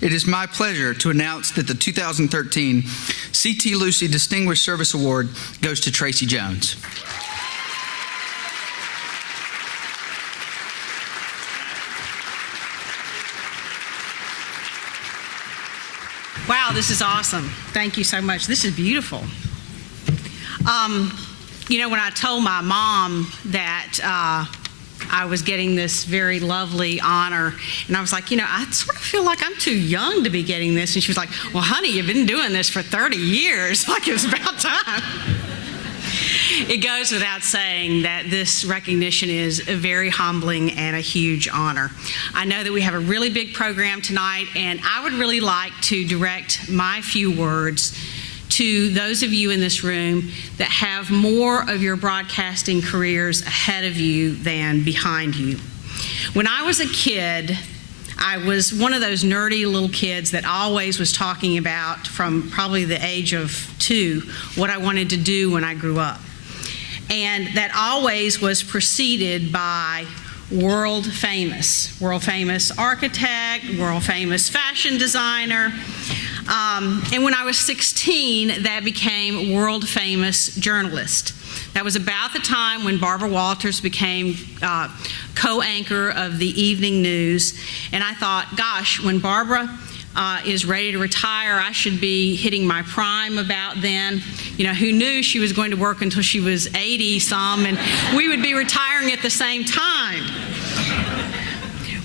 It is my pleasure to announce that the 2013 C.T. Lucy Distinguished Service Award goes to Tracey Jones. Wow, this is awesome. Thank you so much. This is beautiful. You know, when I told my mom that I was getting this very lovely honor, and I was like, you know, I sort of feel like I'm too young to be getting this. And she was like, well, honey, you've been doing this for 30 years. Like, it was about time. It goes without saying that this recognition is very humbling and a huge honor. I know that we have a really big program tonight, and I would really like to direct my few words to those of you in this room that have more of your broadcasting careers ahead of you than behind you. When I was a kid, I was one of those nerdy little kids that always was talking about, from probably the age of 2, what I wanted to do when I grew up. And that always was preceded by world famous architect, world famous fashion designer. And when I was 16, that became world famous journalist. That was about the time when Barbara Walters became co-anchor of the evening news. And I thought, gosh, when Barbara is ready to retire, I should be hitting my prime about then. You know, who knew she was going to work until she was 80-some, and we would be retiring at the same time.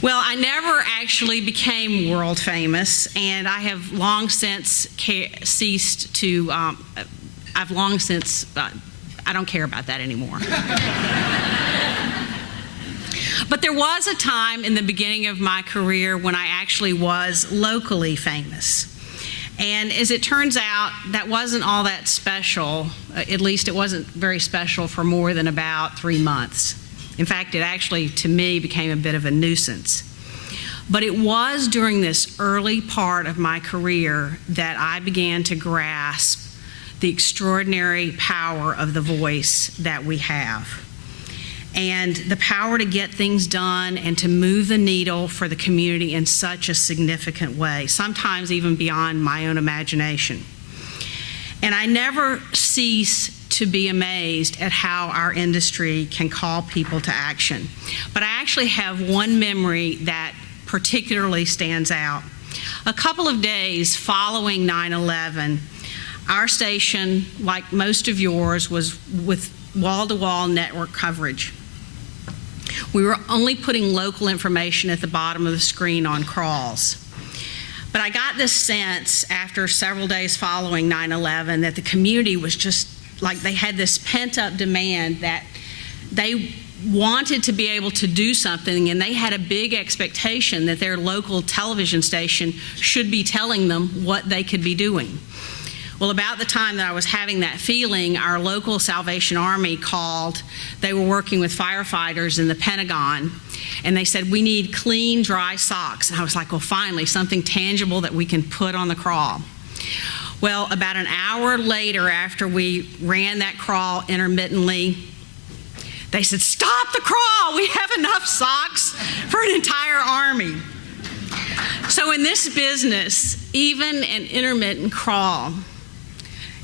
Well, I never actually became world famous, and I have long since ceased to, I don't care about that anymore. But there was a time in the beginning of my career when I actually was locally famous. And as it turns out, that wasn't all that special. At least it wasn't very special for more than about 3 months. In fact, it actually, to me, became a bit of a nuisance. But it was during this early part of my career that I began to grasp the extraordinary power of the voice that we have, and the power to get things done and to move the needle for the community in such a significant way, sometimes even beyond my own imagination. And I never cease to be amazed at how our industry can call people to action. But I actually have one memory that particularly stands out. A couple of days following 9/11, our station, like most of yours, was with wall-to-wall network coverage. We were only putting local information at the bottom of the screen on crawls. But I got this sense after several days following 9/11 that the community was just like, they had this pent-up demand that they wanted to be able to do something, and they had a big expectation that their local television station should be telling them what they could be doing. Well, about the time that I was having that feeling, our local Salvation Army called. They were working with firefighters in the Pentagon, and they said, we need clean, dry socks. And I was like, well, finally, something tangible that we can put on the crawl. Well, about an hour later, after we ran that crawl intermittently, they said, stop the crawl, we have enough socks for an entire army. So in this business, even an intermittent crawl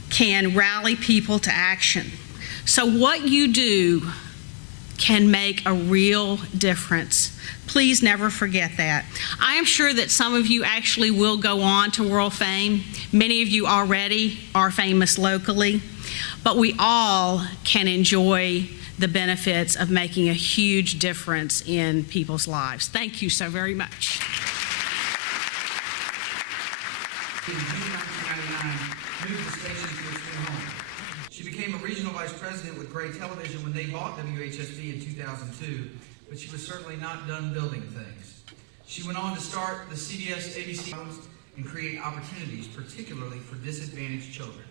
can rally people to action. So what you do can make a real difference. Please never forget that. I am sure that some of you actually will go on to world fame. Many of you already are famous locally, but we all can enjoy the benefits of making a huge difference in people's lives. Thank you so very much. In June 1999, moved the station to its new home. She became a regional vice president with Gray Television when they bought WHSV in 2002, but she was certainly not done building things. She went on to start the CBS ABC and create opportunities, particularly for disadvantaged children.